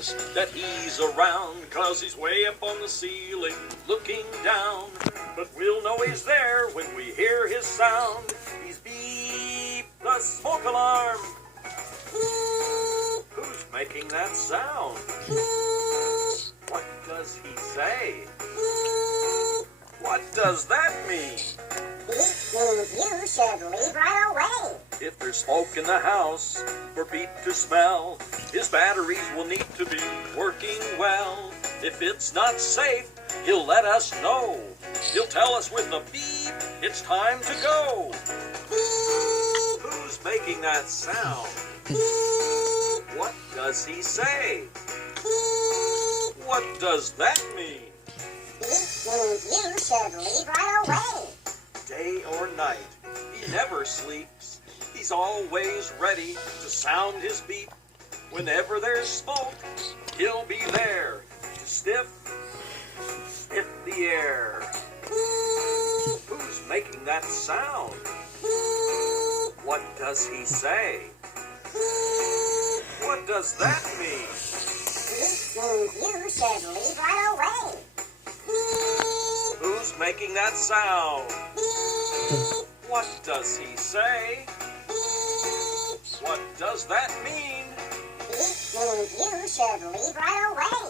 notice that he's around, 'cause he's way up on the ceiling looking down. But we'll know he's there when we hear his sound. He's beep, the smoke alarm. Who's making that sound? What does he say? What does that mean? He means you should leave right away. If there's smoke in the house for Beep to smell, his batteries will need to be working well. If it's not safe, he'll let us know. He'll tell us with a beep, it's time to go. Who's making that sound? What does he say? What does that mean? He means you should leave right away. Day or night, he never sleeps. He's always ready to sound his beep. Whenever there's smoke, he'll be there to sniff the air. Who's making that sound? What does he say? What does that mean? He means you should leave right away. Who's making that sound? What does he say? What does that mean? He means you should leave right away.